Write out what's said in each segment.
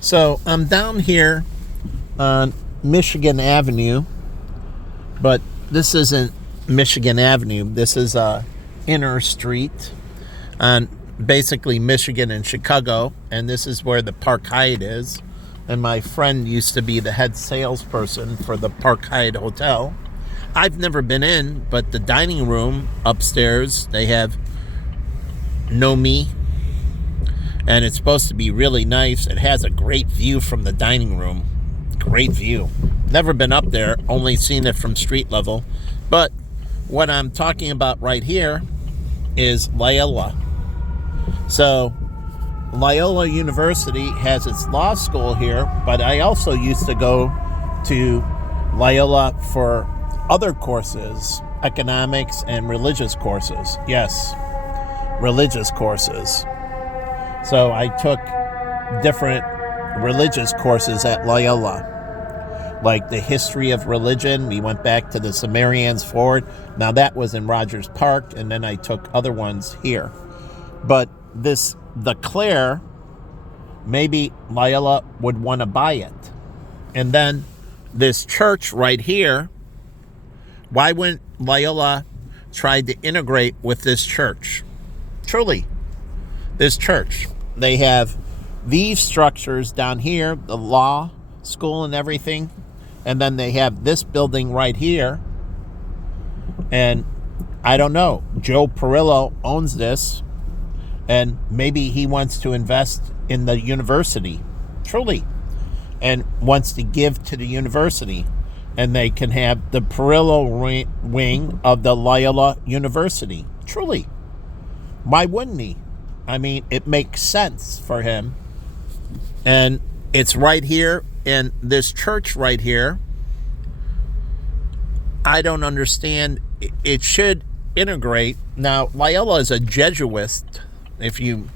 So I'm down here on Michigan Avenue, but this isn't Michigan Avenue. This is a inner street on basically Michigan and Chicago, and this is where the Park Hyatt is. And my friend used to be the head salesperson for the Park Hyatt Hotel. I've never been in, but the dining room upstairs, they have Nomi, and it's supposed to be really nice. It has a great view from the dining room. Great view. Never been up there, only seen it from street level. But what I'm talking about right here is Loyola. So Loyola University has its law school here, but I also used to go to Loyola for other courses, economics and religious courses. Yes, religious courses. So I took different religious courses at Loyola, like the history of religion. We went back to the Sumerians forward. Now that was in Rogers Park, and then I took other ones here. But the Clare, maybe Loyola would want to buy it. And then this church right here, why wouldn't Loyola try to integrate with this church? Truly, this church. They have these structures down here, the law school and everything. And then they have this building right here. And I don't know, Joe Perillo owns this. And maybe he wants to invest in the university, truly, and wants to give to the university. And they can have the Perillo wing of the Loyola University, truly. Why wouldn't he? I mean, it makes sense for him. And it's right here, and this church right here, I don't understand. It should integrate. Now, Loyola is a Jesuit. If you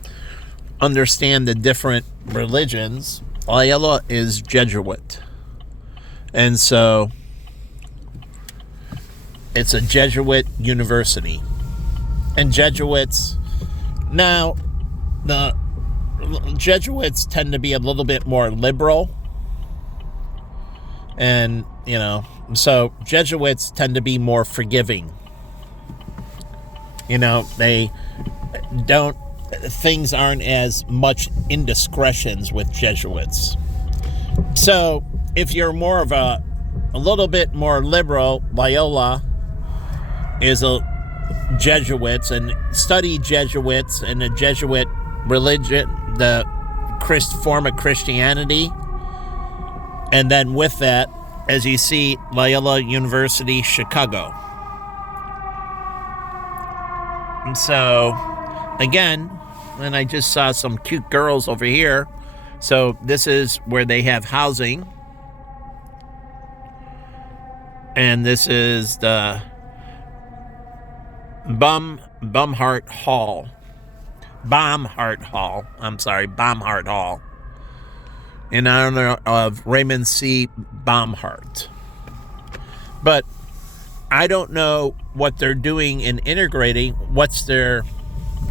understand the different religions, Loyola is Jesuit. And so it's a Jesuit university. And Jesuits, now the Jesuits tend to be a little bit more liberal. And, so Jesuits tend to be more forgiving. They don't, things aren't as much indiscretions with Jesuits. So if you're more of a little bit more liberal, Loyola is a Jesuits, and study Jesuits and the Jesuit religion, the form of Christianity. And then with that, as you see, Loyola University, Chicago. And so, again, and I just saw some cute girls over here. So this is where they have housing. And this is the Baumhart Hall. Baumhart Hall. In honor of Raymond C. Baumhart. But I don't know what they're doing in integrating. What's their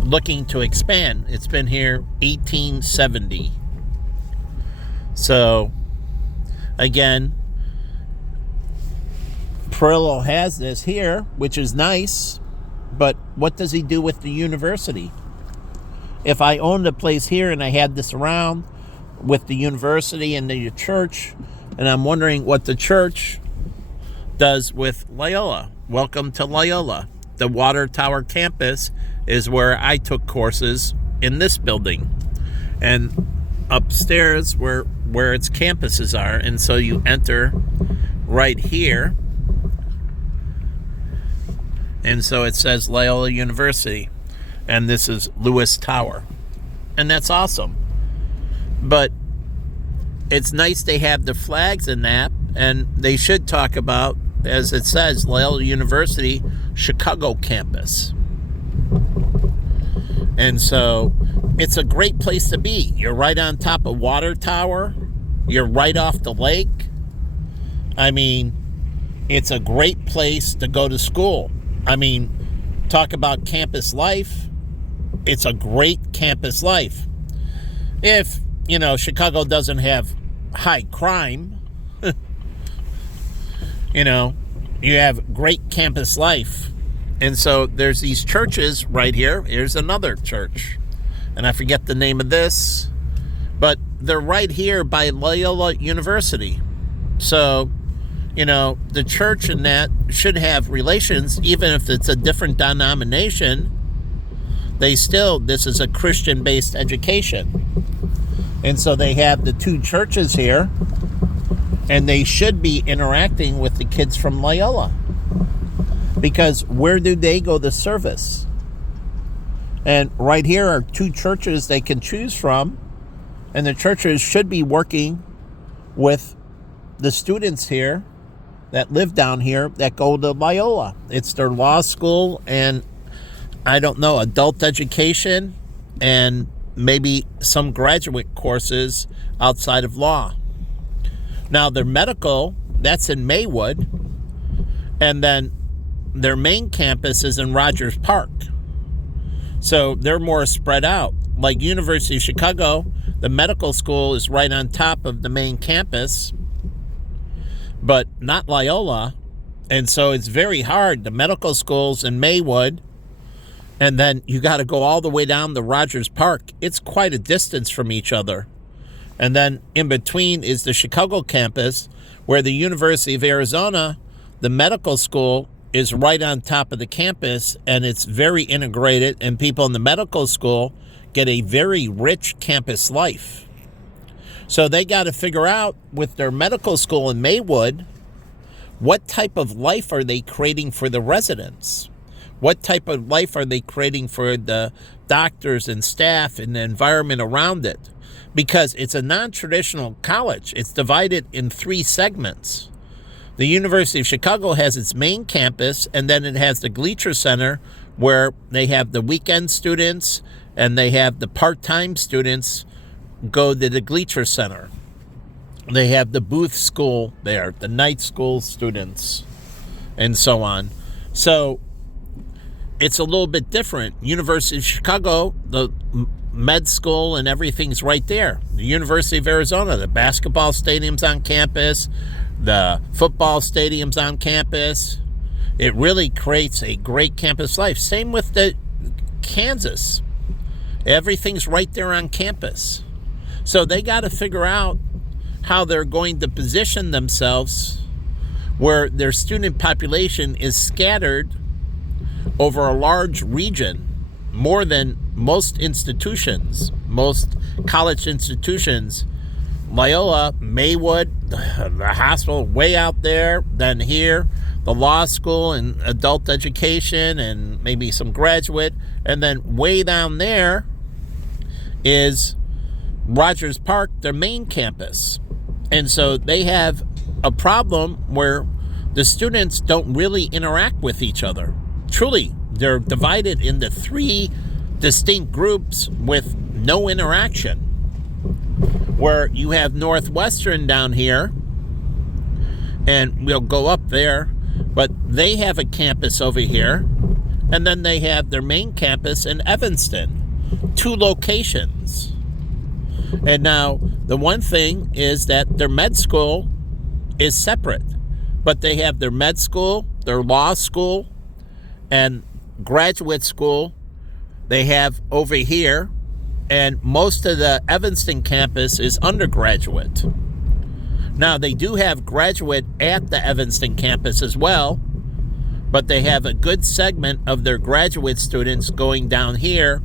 looking to expand? It's been here 1870. So, again, Perillo has this here, which is nice, but what does he do with the university? If I owned a place here and I had this around with the university and the church, and I'm wondering what the church does with Loyola. Welcome to Loyola. The Water Tower campus is where I took courses in this building. And upstairs where its campuses are. And so you enter right here. And so it says Loyola University. And this is Lewis Tower. And that's awesome. But it's nice they have the flags in that. And they should talk about, as it says, Loyola University, Chicago campus. And so it's a great place to be. You're right on top of Water Tower. You're right off the lake. I mean, it's a great place to go to school. I mean, talk about campus life. It's a great campus life. If Chicago doesn't have high crime. You have great campus life. And so there's these churches right here. Here's another church. And I forget the name of this. But they're right here by Loyola University. So, the church and that should have relations, even if it's a different denomination. This is a Christian-based education. And so they have the two churches here, and they should be interacting with the kids from Loyola. Because where do they go to service? And right here are two churches they can choose from, and the churches should be working with the students here that live down here that go to Loyola. It's their law school and, I don't know, adult education and maybe some graduate courses outside of law. Now, their medical, that's in Maywood, and then their main campus is in Rogers Park. So they're more spread out. Like University of Chicago, the medical school is right on top of the main campus, but not Loyola. And so it's very hard. The medical school's in Maywood, and then you got to go all the way down to Rogers Park. It's quite a distance from each other. And then in between is the Chicago campus, where the University of Arizona, the medical school, is right on top of the campus, and it's very integrated, and people in the medical school get a very rich campus life. So they got to figure out with their medical school in Maywood, what type of life are they creating for the residents? What type of life are they creating for the doctors and staff and the environment around it? Because it's a non-traditional college. It's divided in 3 segments. The University of Chicago has its main campus, and then it has the Gleacher Center, where they have the weekend students and they have the part-time students go to the Gleacher Center. They have the Booth School there, the night school students, and so on. So it's a little bit different. University of Chicago, the med school and everything's right there. The University of Arizona, the basketball stadium's on campus, the football stadium's on campus. It really creates a great campus life. Same with the Kansas. Everything's right there on campus. So they got to figure out how they're going to position themselves where their student population is scattered over a large region, more than most institutions, most college institutions. Loyola, Maywood, the hospital way out there, then here, the law school and adult education and maybe some graduate, and then way down there is Rogers Park, their main campus. And so they have a problem where the students don't really interact with each other. Truly, they're divided into 3 distinct groups with no interaction. Where you have Northwestern down here, and we'll go up there, but they have a campus over here, and then they have their main campus in Evanston, 2 locations. And now, the one thing is that their med school is separate, but they have their med school, their law school, and graduate school they have over here. And most of the Evanston campus is undergraduate. Now, they do have graduate at the Evanston campus as well, but they have a good segment of their graduate students going down here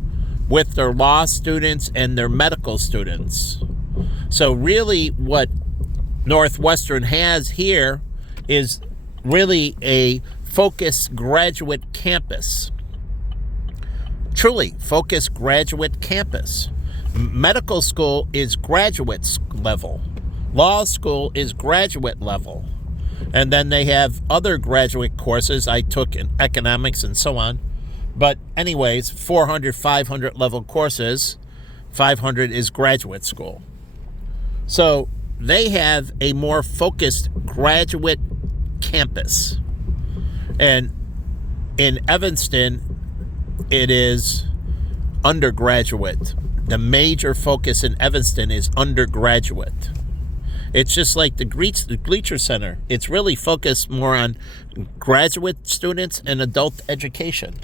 with their law students and their medical students. So really what Northwestern has here is really a focused graduate campus. Truly focused graduate campus. Medical school is graduate level. Law school is graduate level. And then they have other graduate courses I took in economics and so on. But anyways, 400, 500 level courses. 500 is graduate school. So they have a more focused graduate campus. And in Evanston, it is undergraduate. the major focus in Evanston is undergraduate. It's just like the Gleacher Center. It's really focused more on graduate students and adult education.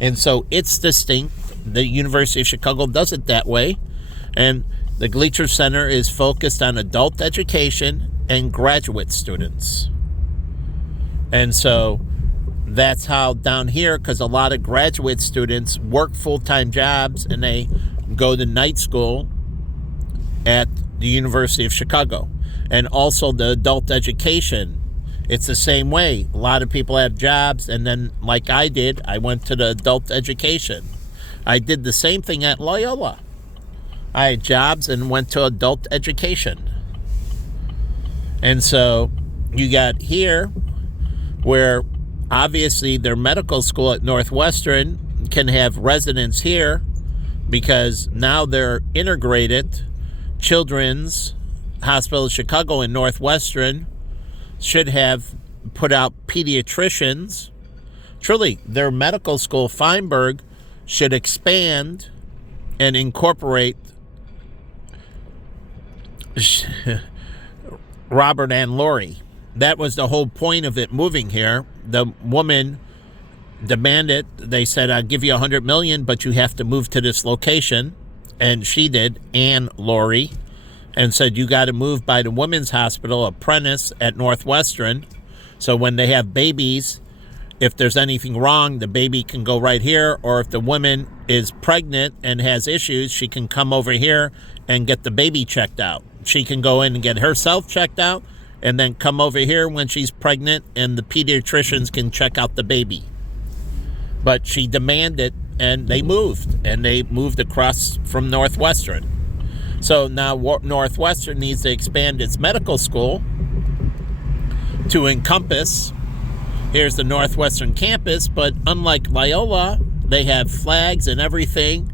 And so it's distinct. The University of Chicago does it that way. And the Gleacher Center is focused on adult education and graduate students. And so that's how down here, because a lot of graduate students work full-time jobs and they go to night school at the University of Chicago. And also the adult education, it's the same way. A lot of people have jobs, and then like I did, I went to the adult education. I did the same thing at Loyola. I had jobs and went to adult education. And so you got here where obviously their medical school at Northwestern can have residents here because now they're integrated. Children's Hospital of Chicago and Northwestern should have put out pediatricians. Truly, their medical school, Feinberg, should expand and incorporate Robert and Lori. That was the whole point of it moving here. The woman demanded, they said, I'll give you $100 million, but you have to move to this location. And she did, Ann Lori, and said, you got to move by the women's hospital apprentice at Northwestern. So when they have babies, if there's anything wrong, the baby can go right here. Or if the woman is pregnant and has issues, she can come over here and get the baby checked out. She can go in and get herself checked out and then come over here when she's pregnant, and the pediatricians can check out the baby. But she demanded, and they moved across from Northwestern. So now Northwestern needs to expand its medical school to encompass. Here's the Northwestern campus, but unlike Loyola, they have flags and everything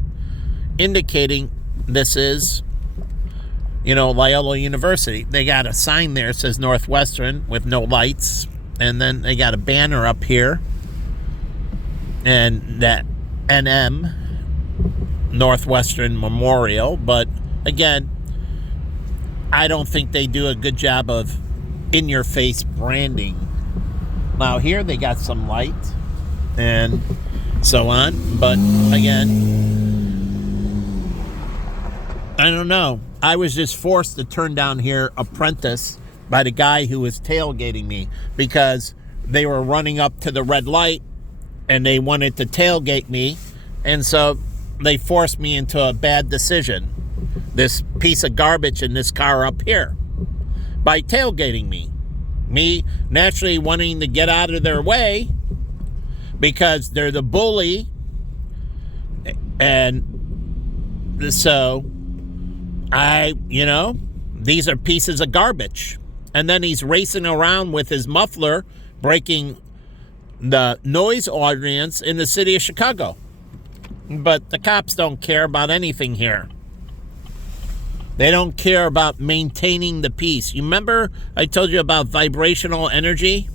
indicating this is, Loyola University. They got a sign there that says Northwestern with no lights, and then they got a banner up here, and that NM, Northwestern Memorial. But again, I don't think they do a good job of in-your-face branding. Now here they got some light and so on, but again, I don't know. I was just forced to turn down here apprentice by the guy who was tailgating me because they were running up to the red light and they wanted to tailgate me, and so they forced me into a bad decision. This piece of garbage in this car up here by tailgating me. Me naturally wanting to get out of their way because they're the bully, and so these are pieces of garbage. And then he's racing around with his muffler, breaking the noise ordinance in the city of Chicago. But the cops don't care about anything here. They don't care about maintaining the peace. You remember I told you about vibrational energy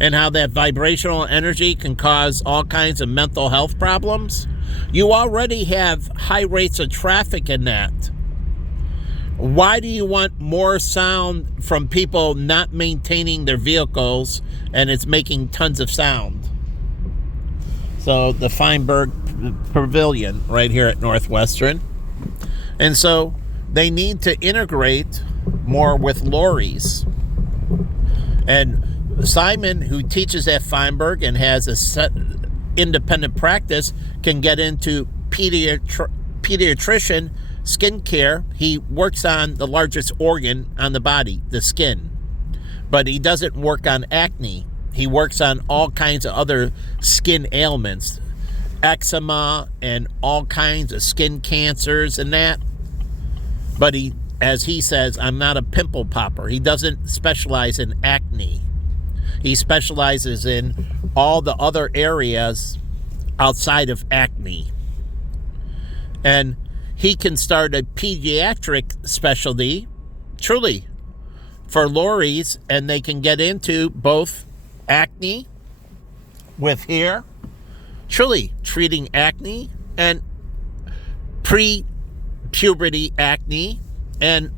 and how that vibrational energy can cause all kinds of mental health problems? You already have high rates of traffic in that. Why do you want more sound from people not maintaining their vehicles and it's making tons of sound? So the Feinberg Pavilion right here at Northwestern. And so they need to integrate more with Lori's. And Simon, who teaches at Feinberg and has a set independent practice, can get into pediatrician skincare. He works on the largest organ on the body, the skin. But he doesn't work on acne. He works on all kinds of other skin ailments, eczema and all kinds of skin cancers and that. But he, as he says, I'm not a pimple popper. He doesn't specialize in acne. He specializes in all the other areas outside of acne. And he can start a pediatric specialty, truly, for Lori's, and they can get into both acne with hair, truly treating acne, and pre-puberty acne and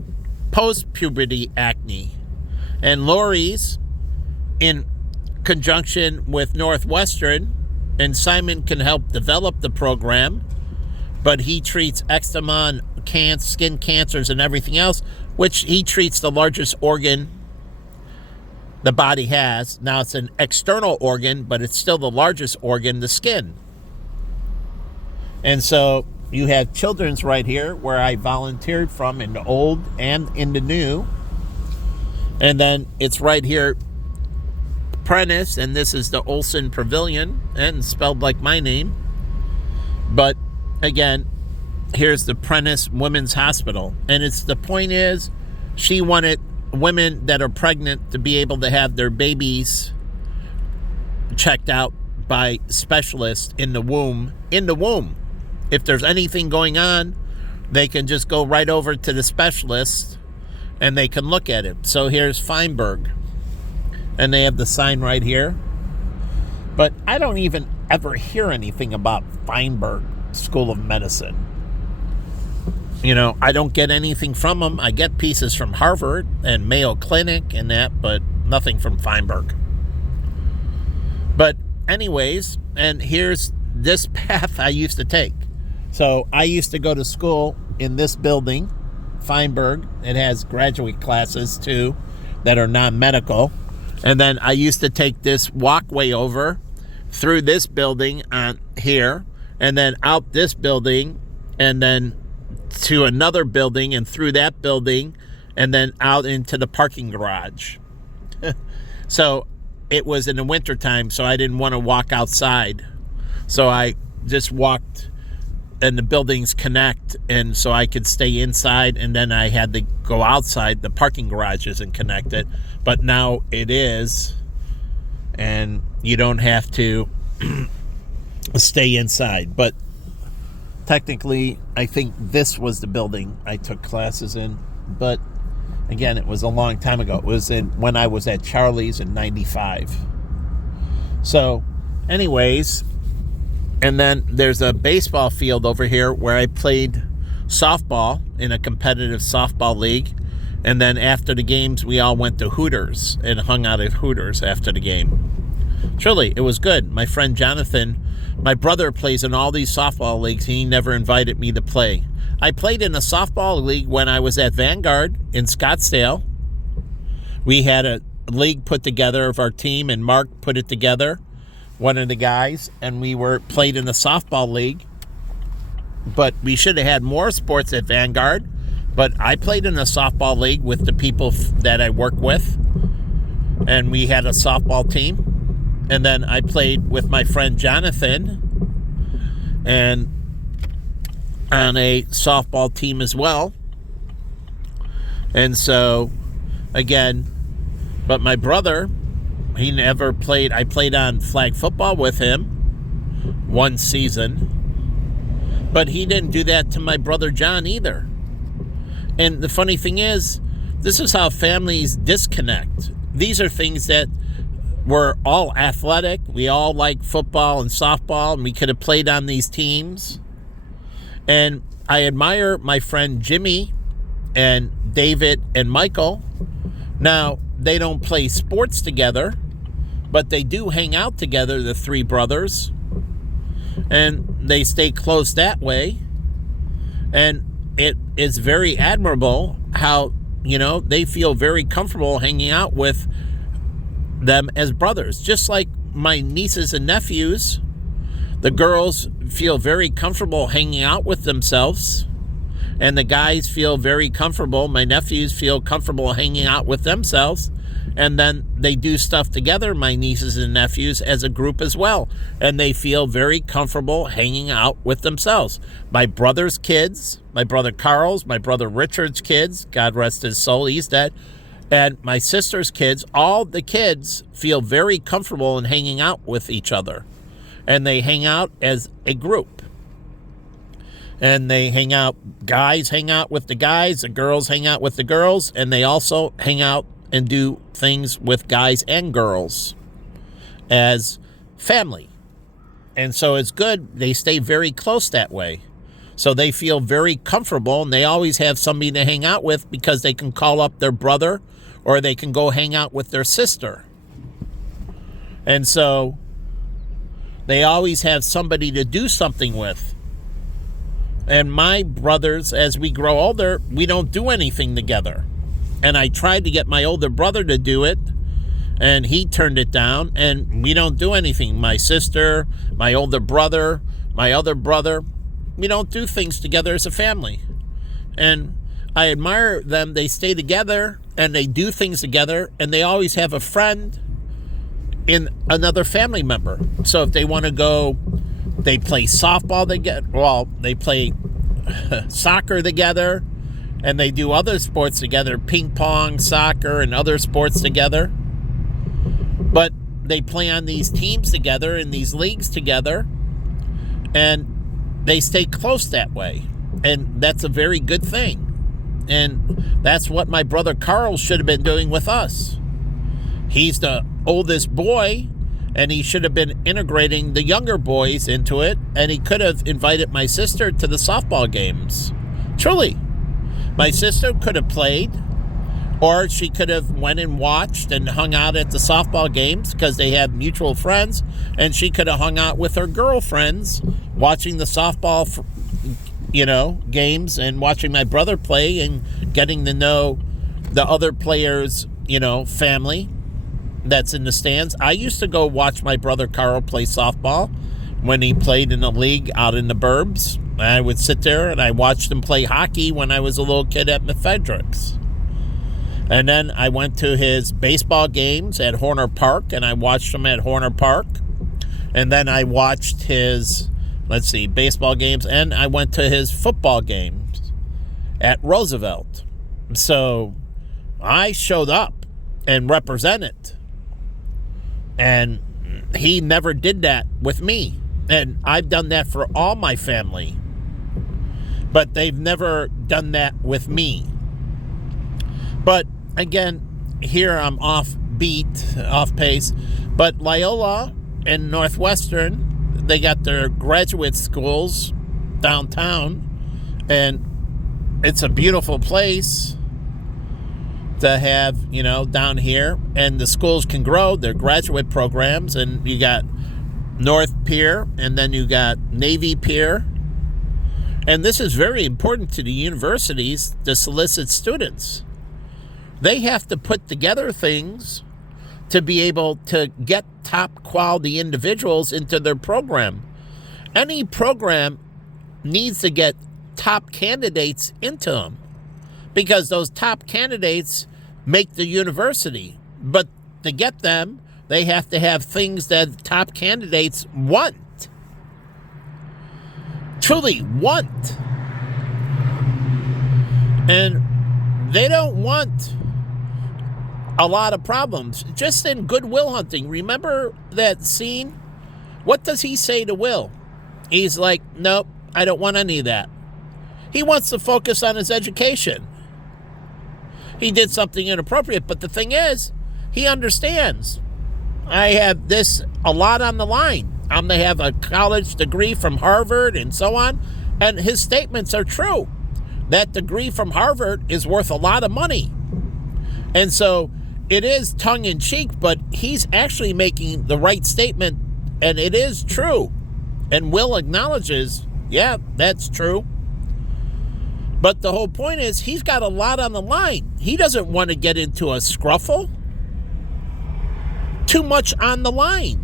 post-puberty acne. And Lori's, in conjunction with Northwestern, and Simon can help develop the program, but he treats eczema and skin cancers and everything else, which he treats the largest organ the body has. Now it's an external organ, but it's still the largest organ, the skin. And so you have Children's right here, where I volunteered from in the old and in the new. And then it's right here, Prentice, and this is the Olson Pavilion, and spelled like my name. But again, here's the Prentice Women's Hospital. And the point is, she wanted women that are pregnant to be able to have their babies checked out by specialists in the womb. If there's anything going on, they can just go right over to the specialist and they can look at it. So here's Feinberg, and they have the sign right here. But I don't even ever hear anything about Feinberg School of Medicine. I don't get anything from them. I get pieces from Harvard and Mayo Clinic and that, but nothing from Feinberg. But anyways, and here's this path I used to take. So I used to go to school in this building, Feinberg. It has graduate classes too that are non-medical. And then I used to take this walkway over through this building on here, and then out this building, and then to another building, and through that building, and then out into the parking garage. So it was in the wintertime, so I didn't want to walk outside. So I just walked, and the buildings connect, and so I could stay inside, and then I had to go outside. The parking garage isn't connected, but now it is, and you don't have to stay inside. But technically, I think this was the building I took classes in, but again, it was a long time ago. It was when I was at Charlie's in 95. So anyways, and then there's a baseball field over here where I played softball in a competitive softball league. And then after the games, we all went to Hooters and hung out at Hooters after the game. Truly, it was good. My friend Jonathan, my brother, plays in all these softball leagues. He never invited me to play. I played in a softball league when I was at Vanguard in Scottsdale. We had a league put together of our team, and Mark put it together, one of the guys, and we played in a softball league. But we should have had more sports at Vanguard. But I played in a softball league with the people that I work with, and we had a softball team. And then I played with my friend Jonathan and on a softball team as well. And so, again, but my brother, he never played. I played on flag football with him one season, but he didn't do that to my brother John either. And the funny thing is, this is how families disconnect. These are things that were all athletic. We all like football and softball, and we could have played on these teams. And I admire my friend Jimmy and David and Michael. Now, they don't play sports together, but they do hang out together, the three brothers. And they stay close that way. And it is very admirable how, they feel very comfortable hanging out with them as brothers. Just like my nieces and nephews, the girls feel very comfortable hanging out with themselves, and the guys feel very comfortable. My nephews feel comfortable hanging out with themselves, and then they do stuff together, my nieces and nephews, as a group as well, and they feel very comfortable hanging out with themselves. My brother's kids, my brother Carl's, my brother Richard's kids, God rest his soul, he's dead, and my sister's kids, all the kids feel very comfortable in hanging out with each other, and they hang out as a group. And they hang out, guys hang out with the guys, the girls hang out with the girls, and they also hang out and do things with guys and girls as family. And so it's good. They stay very close that way. So they feel very comfortable, and they always have somebody to hang out with because they can call up their brother or they can go hang out with their sister. And so they always have somebody to do something with. And my brothers, as we grow older, we don't do anything together. And I tried to get my older brother to do it, and he turned it down, and we don't do anything. My sister, my older brother, my other brother, we don't do things together as a family. And I admire them. They stay together, and they do things together, and they always have a friend in another family member. So if they want to go, they play softball together. Well, they play soccer together, and they do other sports together, ping pong, soccer, and other sports together. But they play on these teams together, in these leagues together, and they stay close that way. And that's a very good thing. And that's what my brother Carl should have been doing with us. He's the oldest boy, and he should have been integrating the younger boys into it, and he could have invited my sister to the softball games. Truly. My sister could have played, or she could have went and watched and hung out at the softball games because they have mutual friends, and she could have hung out with her girlfriends watching the softball, games, and watching my brother play and getting to know the other players, family that's in the stands. I used to go watch my brother Carl play softball when he played in a league out in the burbs. I would sit there and I watched him play hockey when I was a little kid at Mefedricks. And then I went to his baseball games at Horner Park, and I watched him at Horner Park. And then I watched his, baseball games, and I went to his football games at Roosevelt. So I showed up and represented. And he never did that with me. And I've done that for all my family. But they've never done that with me. But again, here I'm off pace. But Loyola and Northwestern, they got their graduate schools downtown. And it's a beautiful place to have, down here. And the schools can grow their graduate programs. And you got North Pier, and then you got Navy Pier. And this is very important to the universities to solicit students. They have to put together things to be able to get top quality individuals into their program. Any program needs to get top candidates into them, because those top candidates make the university. But to get them, they have to have things that top candidates want. Truly want. And they don't want a lot of problems. Just in Good Will Hunting, remember that scene? What does he say to Will? He's like, nope, I don't want any of that. He wants to focus on his education. He did something inappropriate, but the thing is, he understands. I have a lot on the line. I'm going to have a college degree from Harvard and so on. And his statements are true. That degree from Harvard is worth a lot of money. And so it is tongue-in-cheek, but he's actually making the right statement, and it is true. And Will acknowledges, yeah, that's true. But the whole point is, he's got a lot on the line. He doesn't want to get into a scruffle. Too much on the line.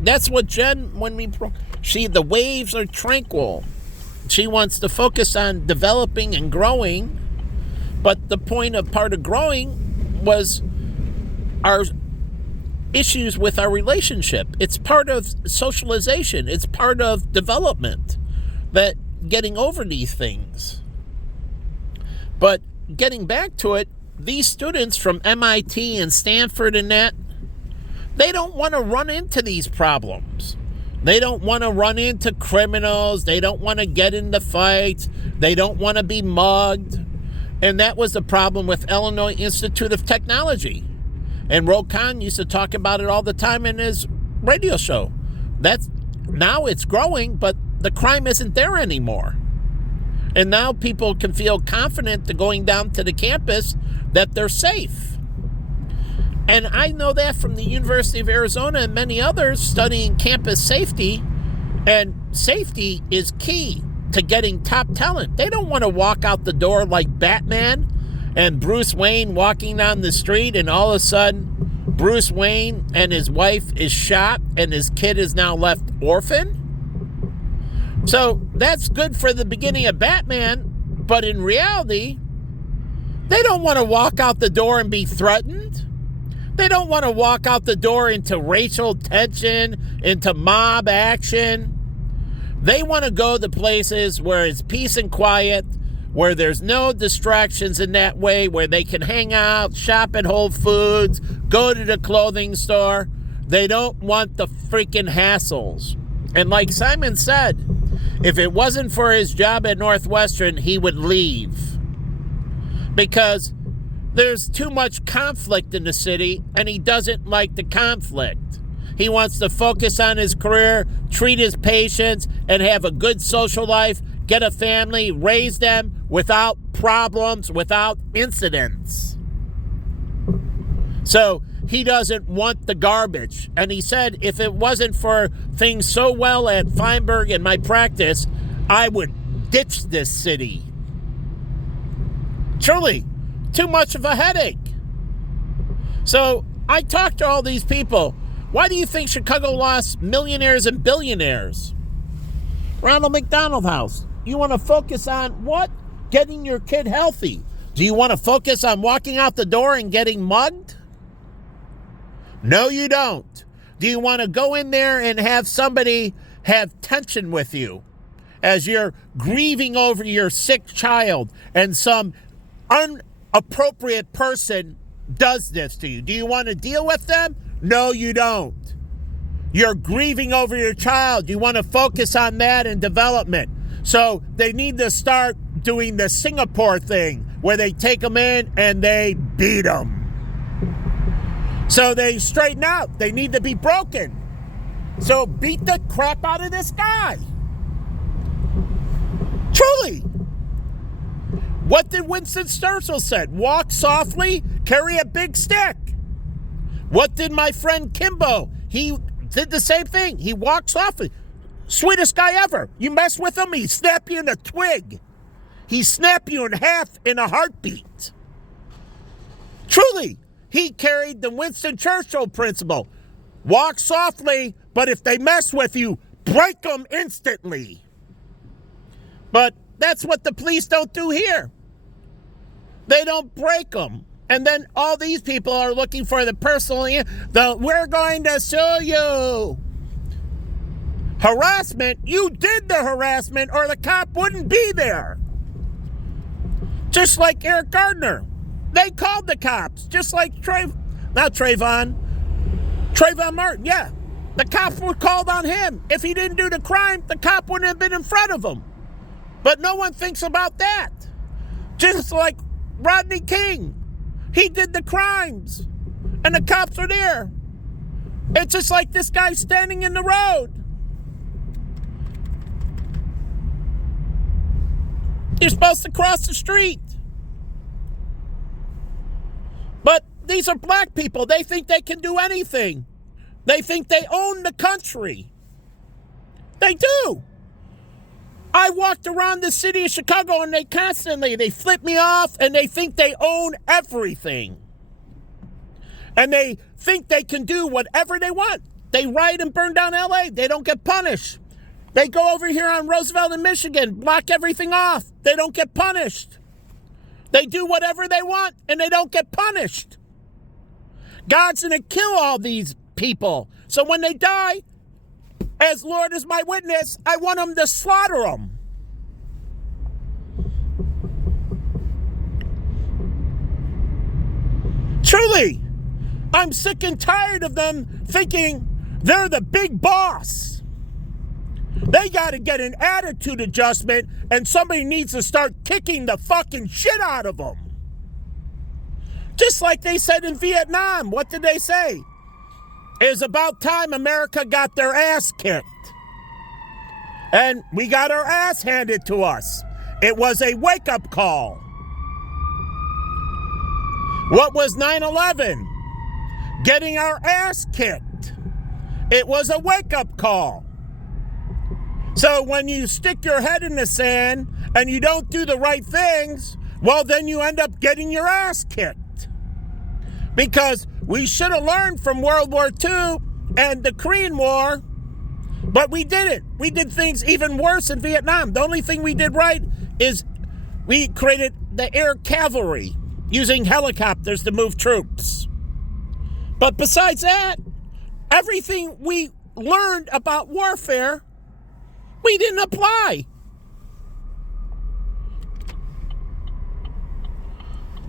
That's what Jen, the waves are tranquil. She wants to focus on developing and growing. But the point of part of growing was our issues with our relationship. It's part of socialization. It's part of development. That getting over these things. But getting back to it, these students from MIT and Stanford and that, they don't want to run into these problems. They don't want to run into criminals. They don't want to get into fights. They don't want to be mugged. And that was the problem with Illinois Institute of Technology. And Ro Khan used to talk about it all the time in his radio show. Now it's growing, but the crime isn't there anymore. And now people can feel confident to going down to the campus that they're safe. And I know that from the University of Arizona and many others studying campus safety. And safety is key to getting top talent. They don't want to walk out the door like Batman and Bruce Wayne walking down the street, and all of a sudden Bruce Wayne and his wife is shot and his kid is now left orphan. So that's good for the beginning of Batman, but in reality, they don't want to walk out the door and be threatened. They don't want to walk out the door into racial tension, into mob action. They want to go to places where it's peace and quiet, where there's no distractions in that way, where they can hang out, shop at Whole Foods, go to the clothing store. They don't want the freaking hassles. And like Simon said, if it wasn't for his job at Northwestern, he would leave. Because there's too much conflict in the city, and he doesn't like the conflict. He wants to focus on his career, treat his patients, and have a good social life, get a family, raise them without problems, without incidents. So he doesn't want the garbage. And he said, if it wasn't for things so well at Feinberg and my practice, I would ditch this city. Truly, too much of a headache. So I talked to all these people. Why do you think Chicago lost millionaires and billionaires? Ronald McDonald House. You want to focus on what? Getting your kid healthy. Do you want to focus on walking out the door and getting mugged? No, you don't. Do you want to go in there and have somebody have tension with you as you're grieving over your sick child and some inappropriate person does this to you? Do you want to deal with them? No, you don't. You're grieving over your child. You want to focus on that and development. So they need to start doing the Singapore thing where they take them in and they beat them. So they straighten out. They need to be broken. So beat the crap out of this guy. Truly. What did Winston Churchill said? Walk softly, carry a big stick. What did my friend Kimbo? He did the same thing. He walked softly. Sweetest guy ever. You mess with him, he snap you in a twig. He snap you in half in a heartbeat. Truly, he carried the Winston Churchill principle. Walk softly, but if they mess with you, break them instantly. But that's what the police don't do here. They don't break them. And then all these people are looking for the personal, we're going to sue you. Harassment, you did the harassment or the cop wouldn't be there. Just like Eric Gardner. They called the cops, just like Trayvon Martin, yeah. The cops were called on him. If he didn't do the crime, the cop wouldn't have been in front of him. But no one thinks about that. Just like Rodney King. He did the crimes, and the cops are there. It's just like this guy standing in the road. You're supposed to cross the street. But these are black people. They think they can do anything. They think they own the country. They do. I walked around the city of Chicago and they flip me off and they think they own everything. And they think they can do whatever they want. They riot and burn down LA. They don't get punished. They go over here on Roosevelt in Michigan, block everything off. They don't get punished. They do whatever they want and they don't get punished. God's going to kill all these people. So when they die, as Lord is my witness, I want them to slaughter them. Truly, I'm sick and tired of them thinking they're the big boss. They got to get an attitude adjustment and somebody needs to start kicking the fucking shit out of them. Just like they said in Vietnam. What did they say? It was about time America got their ass kicked. And we got our ass handed to us. It was a wake-up call. What was 9/11? Getting our ass kicked. It was a wake-up call. So when you stick your head in the sand and you don't do the right things, well, then you end up getting your ass kicked. Because we should have learned from World War II and the Korean War, but we didn't. We did things even worse in Vietnam. The only thing we did right is we created the air cavalry using helicopters to move troops. But besides that, everything we learned about warfare, we didn't apply.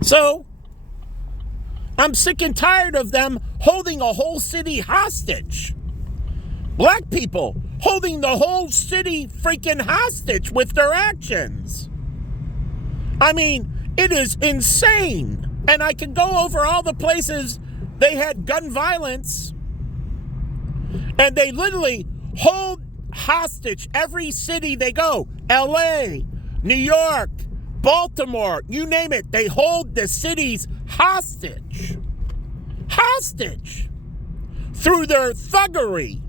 So, I'm sick and tired of them holding a whole city hostage. Black people holding the whole city freaking hostage with their actions. I mean, it is insane. And I can go over all the places they had gun violence, and they literally hold hostage every city they go. LA, New York, Baltimore, you name it. They hold the cities hostage. Hostage. Through their thuggery.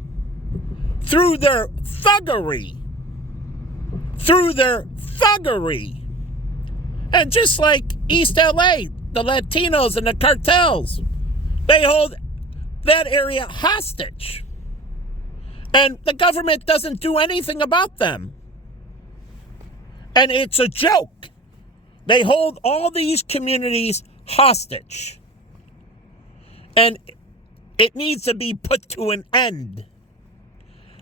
Through their thuggery. Through their thuggery. And just like East LA, the Latinos and the cartels, they hold that area hostage. And the government doesn't do anything about them. And it's a joke. They hold all these communities hostage. And it needs to be put to an end.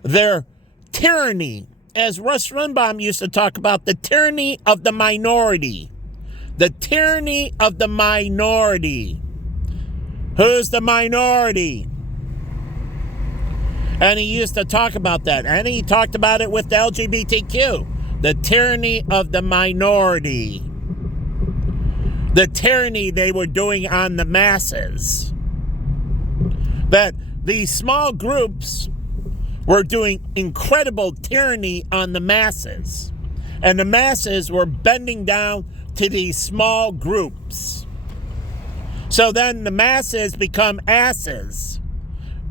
Their tyranny, as Rush Limbaugh used to talk about, the tyranny of the minority. The tyranny of the minority. Who's the minority? And he used to talk about that. And he talked about it with the LGBTQ. The tyranny of the minority. The tyranny they were doing on the masses. That these small groups were doing incredible tyranny on the masses. And the masses were bending down to these small groups. So then the masses become asses.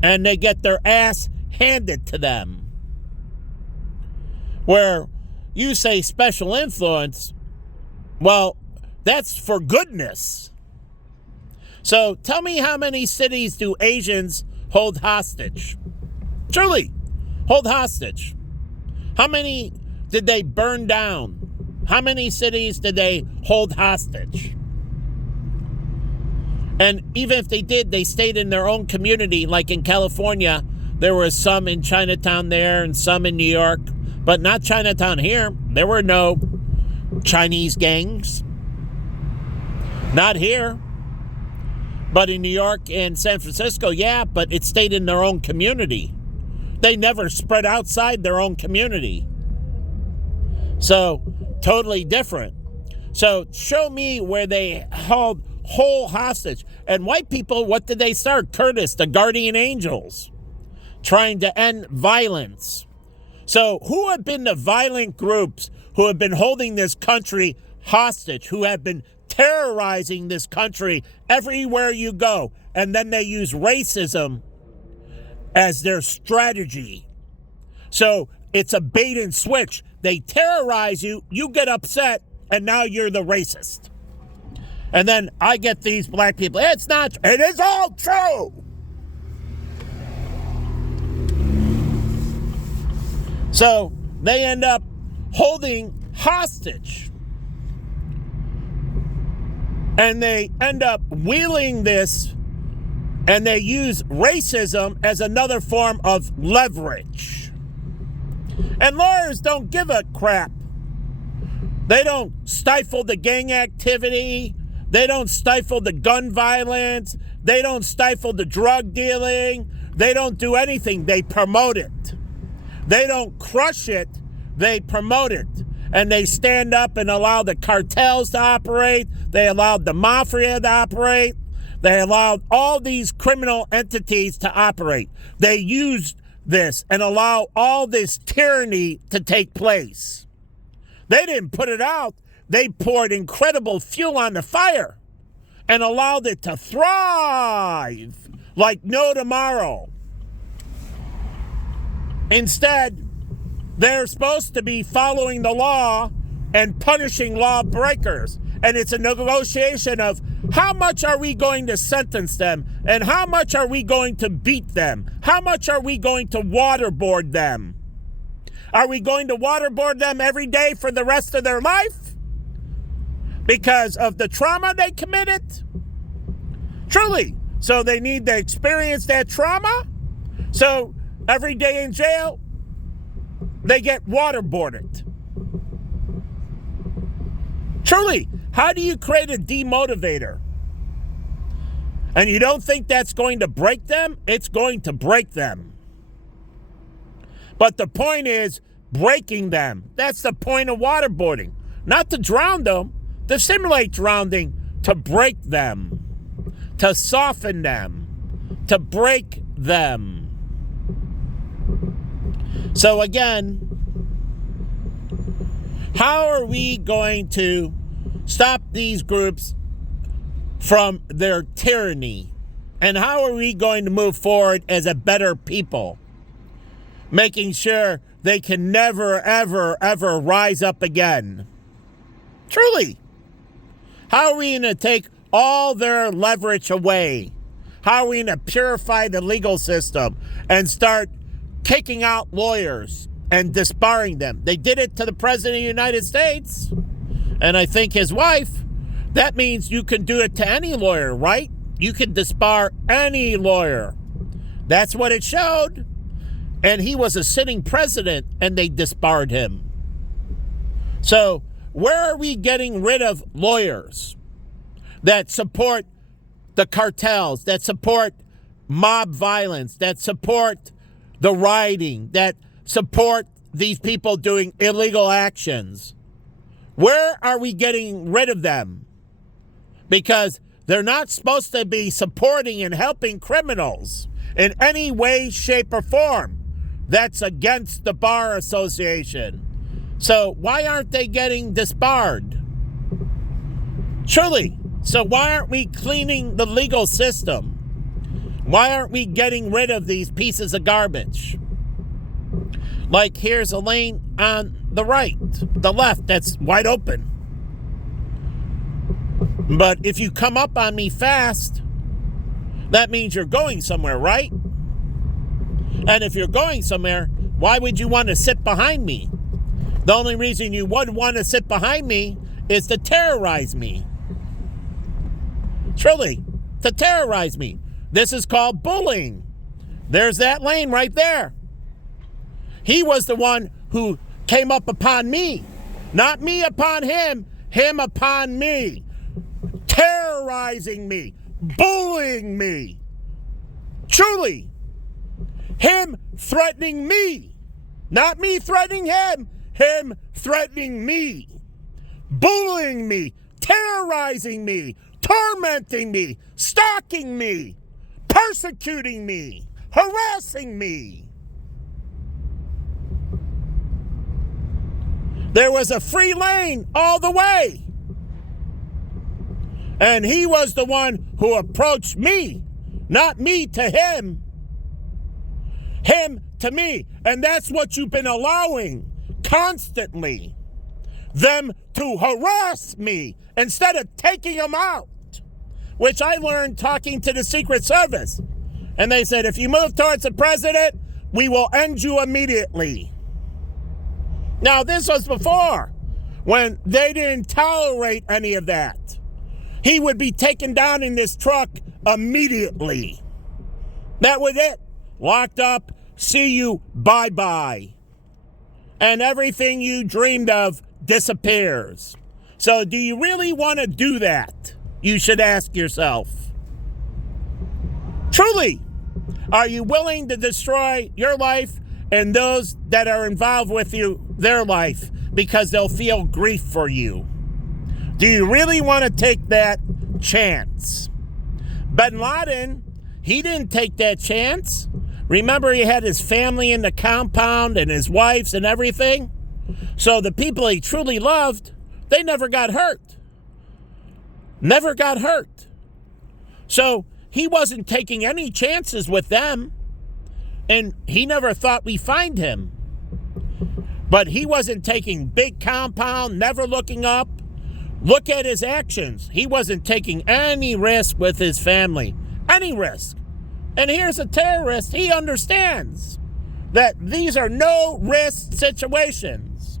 And they get their ass handed to them. Where you say special influence, well, that's for goodness. So tell me, how many cities do Asians hold hostage? Truly, hold hostage. How many did they burn down? How many cities did they hold hostage? And even if they did, they stayed in their own community. Like in California, there were some in Chinatown there and some in New York, but not Chinatown here. There were no Chinese gangs. Not here. But in New York and San Francisco, yeah, but it stayed in their own community. They never spread outside their own community. So, totally different. So, show me where they held whole hostage. And white people, what did they start? Curtis, the guardian angels, trying to end violence. So, who have been the violent groups who have been holding this country hostage, who have been terrorizing this country everywhere you go? And then they use racism as their strategy. So it's a bait and switch. They terrorize you, you get upset, and now you're the racist. And then I get these black people, it's not, it is all true. So they end up holding hostage. And they end up wheeling this, and they use racism as another form of leverage. And lawyers don't give a crap. They don't stifle the gang activity. They don't stifle the gun violence. They don't stifle the drug dealing. They don't do anything. They promote it. They don't crush it. They promote it. And they stand up and allow the cartels to operate. They allowed the mafia to operate. They allowed all these criminal entities to operate. They used this and allow all this tyranny to take place. They didn't put it out. They poured incredible fuel on the fire and allowed it to thrive like no tomorrow. Instead, they're supposed to be following the law and punishing lawbreakers. And it's a negotiation of how much are we going to sentence them and how much are we going to beat them? How much are we going to waterboard them? Are we going to waterboard them every day for the rest of their life because of the trauma they committed? Truly. So they need to experience that trauma. So every day in jail, they get waterboarded. Truly, how do you create a demotivator? And you don't think that's going to break them? It's going to break them. But the point is breaking them. That's the point of waterboarding. Not to drown them, to simulate drowning, to break them, to soften them, to break them. So again, how are we going to stop these groups from their tyranny? And how are we going to move forward as a better people? Making sure they can never, ever, ever rise up again. Truly. How are we going to take all their leverage away? How are we going to purify the legal system and start kicking out lawyers and disbarring them? They did it to the President of the United States, and I think his wife. That means you can do it to any lawyer, right? You can disbar any lawyer. That's what it showed. And he was a sitting president, and they disbarred him. So where are we getting rid of lawyers that support the cartels, that support mob violence, that support the rioting, that support these people doing illegal actions? Where are we getting rid of them? Because they're not supposed to be supporting and helping criminals in any way, shape, or form. That's against the Bar Association. So why aren't they getting disbarred? Truly. So why aren't we cleaning the legal system? Why aren't we getting rid of these pieces of garbage? Like here's a lane on the right, the left, that's wide open. But if you come up on me fast, that means you're going somewhere, right? And if you're going somewhere, why would you want to sit behind me? The only reason you would want to sit behind me is to terrorize me. Truly, to terrorize me. This is called bullying. There's that lane right there. He was the one who came up upon me. Not me upon him, him upon me. Terrorizing me, bullying me. Truly. Him threatening me. Not me threatening him. Him threatening me. Bullying me. Terrorizing me. Tormenting me. Stalking me. Persecuting me. Harassing me. There was a free lane all the way. And he was the one who approached me. Not me to him. Him to me. And that's what you've been allowing constantly. Them to harass me instead of taking them out. Which I learned talking to the Secret Service. And they said, if you move towards the president, we will end you immediately. Now, this was before, when they didn't tolerate any of that. He would be taken down in this truck immediately. That was it. Locked up, see you, bye-bye. And everything you dreamed of disappears. So do you really want to do that? You should ask yourself. Truly, are you willing to destroy your life and those that are involved with you, their life, because they'll feel grief for you? Do you really want to take that chance? Bin Laden, he didn't take that chance. Remember, he had his family in the compound and his wives and everything. So the people he truly loved, they never got hurt. Never got hurt. So he wasn't taking any chances with them, and he never thought we'd find him. But he wasn't taking big compound, never looking up. Look at his actions. He wasn't taking any risk with his family. Any risk. And here's a terrorist. He understands that these are no-risk situations.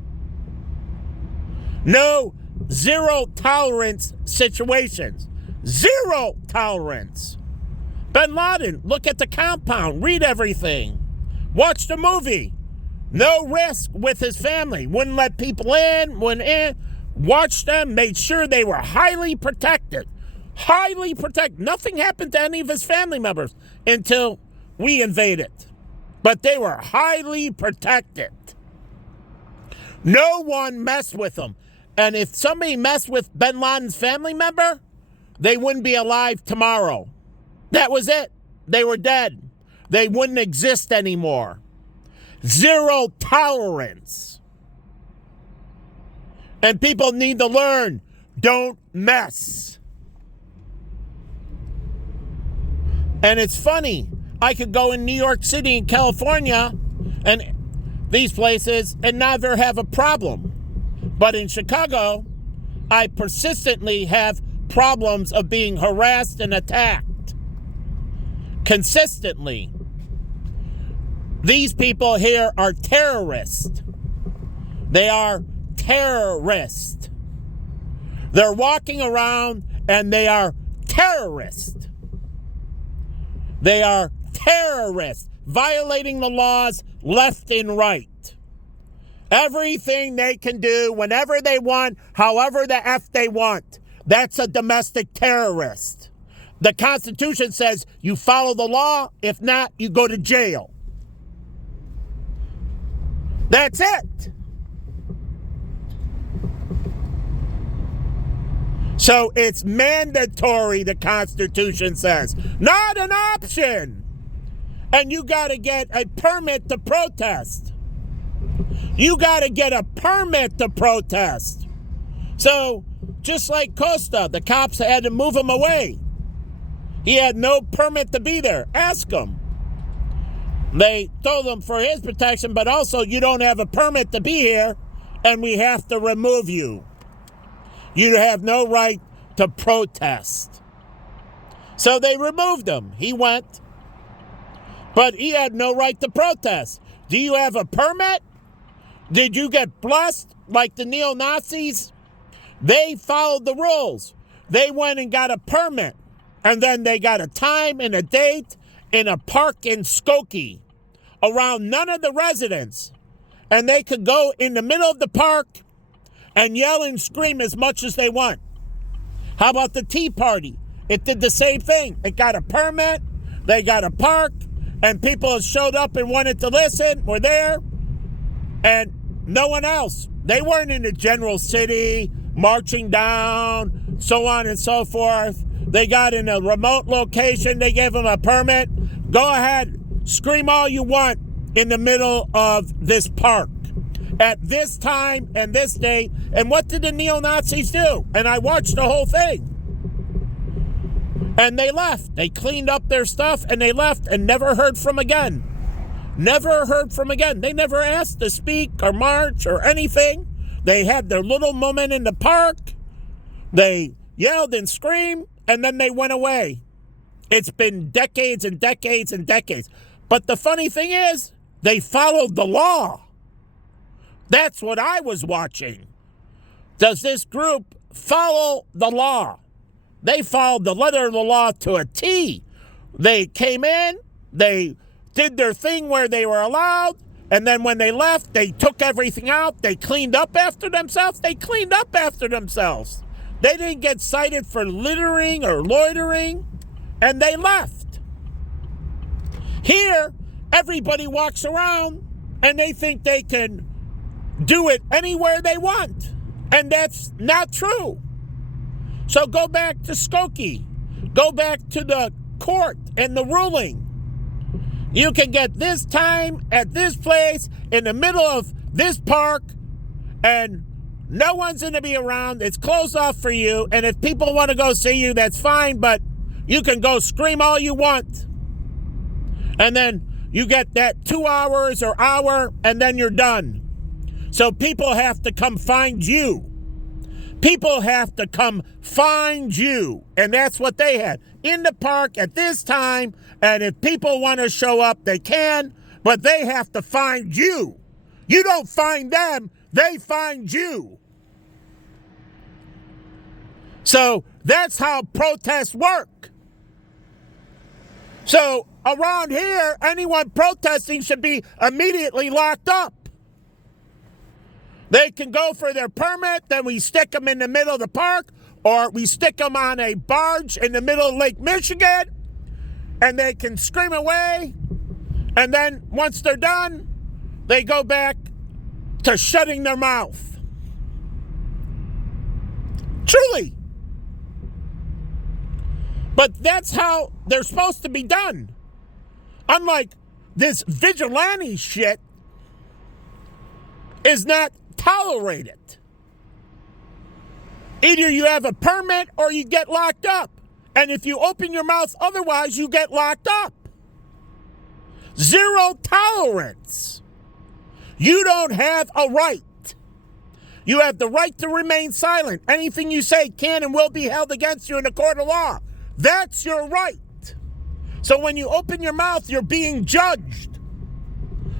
No zero-tolerance situations. Zero tolerance. Bin Laden, look at the compound. Read everything. Watch the movie. No risk with his family. Wouldn't let people in. Wouldn't in. Watched them. Made sure they were highly protected. Highly protected. Nothing happened to any of his family members until we invaded. But they were highly protected. No one messed with them. And if somebody messed with Bin Laden's family member, they wouldn't be alive tomorrow. That was it. They were dead. They wouldn't exist anymore. Zero tolerance. And people need to learn, don't mess. And it's funny, I could go in New York City and California and these places and never have a problem. But in Chicago, I persistently have problems of being harassed and attacked. Consistently. These people here are terrorists. They are terrorists. They're walking around and they are terrorists. They are terrorists, violating the laws left and right. Everything they can do, whenever they want, however the F they want. That's a domestic terrorist. The Constitution says you follow the law. If not, you go to jail. That's it. So it's mandatory, the Constitution says. Not an option. And you got to get a permit to protest. You got to get a permit to protest. So, just like Costa, the cops had to move him away. He had no permit to be there. Ask him. They told him for his protection, but also you don't have a permit to be here, and we have to remove you. You have no right to protest. So they removed him. He went, but he had no right to protest. Do you have a permit? Did you get blessed like the neo-Nazis? They followed the rules. They went and got a permit. And then they got a time and a date in a park in Skokie around none of the residents. And they could go in the middle of the park and yell and scream as much as they want. How about the Tea Party? It did the same thing. It got a permit. They got a park. And people showed up and wanted to listen, were there. And no one else. They weren't in the general city, marching down, so on and so forth. They got in a remote location. They gave them a permit. Go ahead. Scream all you want in the middle of this park at this time and this date. And what did the neo-Nazis do? And I watched the whole thing. And they left. They cleaned up their stuff and they left and never heard from again. Never heard from again. They never asked to speak or march or anything. They had their little moment in the park. They yelled and screamed, and then they went away. It's been decades and decades and decades. But the funny thing is, they followed the law. That's what I was watching. Does this group follow the law? They followed the letter of the law to a T. They came in, they did their thing where they were allowed, and then when they left, they took everything out. They cleaned up after themselves. They cleaned up after themselves. They didn't get cited for littering or loitering, and they left. Here, everybody walks around, and they think they can do it anywhere they want, and that's not true. So go back to Skokie. Go back to the court and the ruling. You can get this time at this place in the middle of this park and no one's going to be around. It's closed off for you. And if people want to go see you, that's fine, but you can go scream all you want. And then you get that 2 hours or hour, and then you're done. So people have to come find you. People have to come find you. And that's what they had. In the park at this time, and if people want to show up, they can, but they have to find you. You don't find them. They find you. So that's how protests work. So around here, anyone protesting should be immediately locked up. They can go for their permit, then we stick them in the middle of the park, or we stick them on a barge in the middle of Lake Michigan, and they can scream away, and then once they're done, they go back to shutting their mouth. Truly. But that's how they're supposed to be done. Unlike this vigilante shit is not tolerated. Either you have a permit or you get locked up. And if you open your mouth otherwise, you get locked up. Zero tolerance. You don't have a right. You have the right to remain silent. Anything you say can and will be held against you in a court of law. That's your right. So when you open your mouth, you're being judged.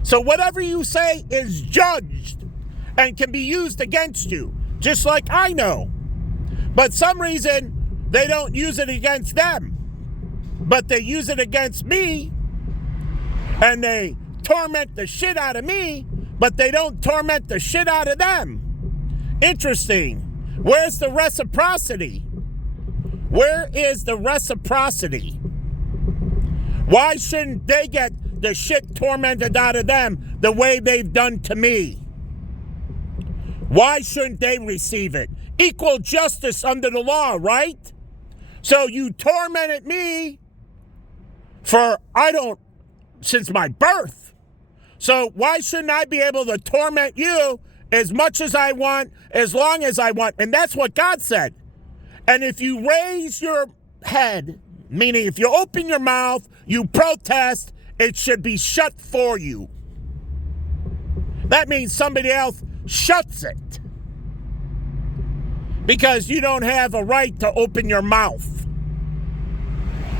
So whatever you say is judged and can be used against you, just like I know. But some reason they don't use it against them, but they use it against me, and they torment the shit out of me, but they don't torment the shit out of them. Interesting. Where's the reciprocity? Where is the reciprocity? Why shouldn't they get the shit tormented out of them the way they've done to me? Why shouldn't they receive it? Equal justice under the law, right? So you tormented me since my birth. So why shouldn't I be able to torment you as much as I want, as long as I want? And that's what God said. And if you raise your head, meaning if you open your mouth, you protest, it should be shut for you. That means somebody else shuts it. Because you don't have a right to open your mouth.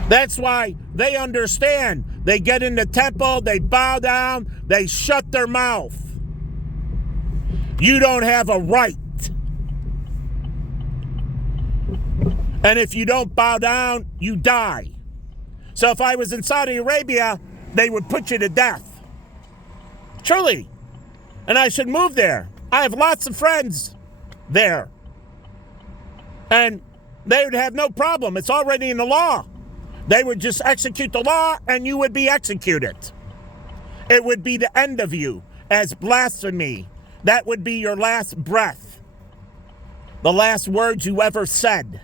That's why they understand. They get in the temple, they bow down, they shut their mouth. You don't have a right. And if you don't bow down, you die. So if I was in Saudi Arabia, they would put you to death. Truly. And I should move there. I have lots of friends there. And they would have no problem. It's already in the law. They would just execute the law and you would be executed. It would be the end of you as blasphemy. That would be your last breath. The last words you ever said.